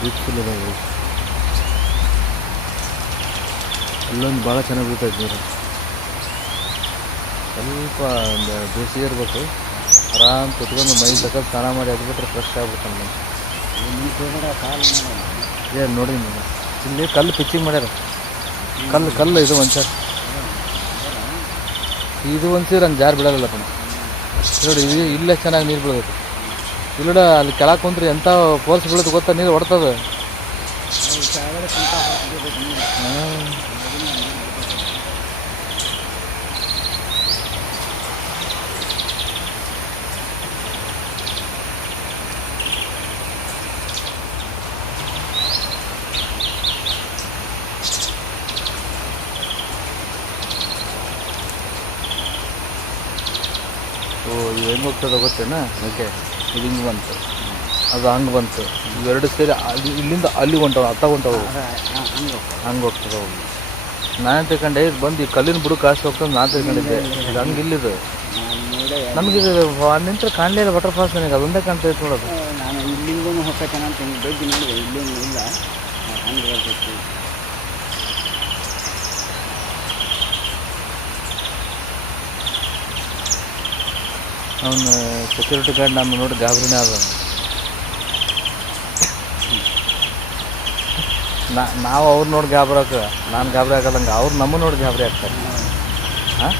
Beautiful ಇದೆ ನೋಡಿ. ಅಲ್ಲೊಂದು ಭಾಳ ಚೆನ್ನಾಗಿ ಬೀಳ್ತೈತೆ ನೀರು. ಸ್ವಲ್ಪ ಒಂದು ಬೇಸಿಗೆ ಇರಬೇಕು, ಆರಾಮ್ ಕುತ್ಕೊಂಡು ಮೈ ತಗೊಂಡು ಸ್ನಾನ ಮಾಡಿ ಅದ್ಬಿಟ್ರೆ ಫ್ರೆಶ್ ಆಗ್ಬಿಡ್ತಾನೆ. ಏನು ನೋಡಿ ನೀವು ಇಲ್ಲಿ ಕಲ್ಲು ಪಿಚ್ಚಿಂಗ್ ಮಾಡ್ಯಾರ. ಕಲ್ಲು ಇದು ಒಂದ್ಸರ್ ಇದು ಒಂದ್ಸರಿ ಹಂಗೆ ಜಾರು ಬಿಡೋಲ್ಲ ಕಣ ನೋಡಿ. ಇದು ಇಲ್ಲೇ ಚೆನ್ನಾಗಿ ನೀರು ಬೀಳಬೇಕು. ಇಲ್ಲೋಡ ಅಲ್ಲಿ ಕೆಳಗೆ ಕುಂತ್ರಿ ಎಂಥ ಫೋರ್ಸ್ ಬೀಳೋದು ಗೊತ್ತಾ, ನೀರು ಹೊಡ್ತದೆ. ಓ ಇದು ಹೆಂಗೆ ಹೋಗ್ತದೆ ಗೊತ್ತೇನಾ? ಓಕೆ, ಇದು ಹಿಂಗೆ ಬಂತು, ಅದು ಹಂಗೆ ಬಂತು, ಇವೆರಡು ಸೇರಿ ಅಲ್ಲಿ ಇಲ್ಲಿಂದ ಅಲ್ಲಿ ಹೊಂಟವು, ಹೊಂಟವು ಹಂಗೆ ಹೋಗ್ತದೆ. ಹೋಗಿ ನಾನು ತಿಳ್ಕೊಂಡೆ ಇದು ಬಂದು ಈ ಕಲ್ಲಿನ ಬುಡಕ್ಕೆ ಕಾಸು ಹೋಗ್ತದೆ ನಾನು ತಿಳ್ಕೊಂಡಿದ್ದೆ. ಇದು ಹಂಗೆ ಇಲ್ಲಿದು ನಮಗಿದು ನಿಂತರೆ ಕಾಣಲೇ ಇಲ್ಲ. ವಾಟರ್ ಫಾಲ್ಸ್ ನನಗೆ ಅದೊಂದೇ ಕಾಣ್ತೈತೆ ನೋಡೋದು. ನಾನು ಇಲ್ಲಿಂದೂ ಹೋಗ್ಬೇಕೇನ ಅಂತ ಹಿಂಗೆ ಬಗ್ಗೆ ನೋಡಿದೆ, ಇಲ್ಲೇನು ಇಲ್ಲ ಹಂಗೆ ಹೇಳ್ಬೇಕು. ಅವನು ಸೆಕ್ಯೂರಿಟಿ ಗಾರ್ಡ್ ನಮ್ಮ ನೋಡಿ ಗಾಬರಿನೇ ಆದ. ನಾವು ಅವ್ರು ನೋಡಿ ಗಾಬರಿ ನಾನು ಗಾಬರಿ ಆಗಲ್ಲಂಗೆ ಅವ್ರು ನಮ್ಮ ನೋಡಿ ಗಾಬರಿ ಆಗ್ತಾರೆ. ಹಾಂ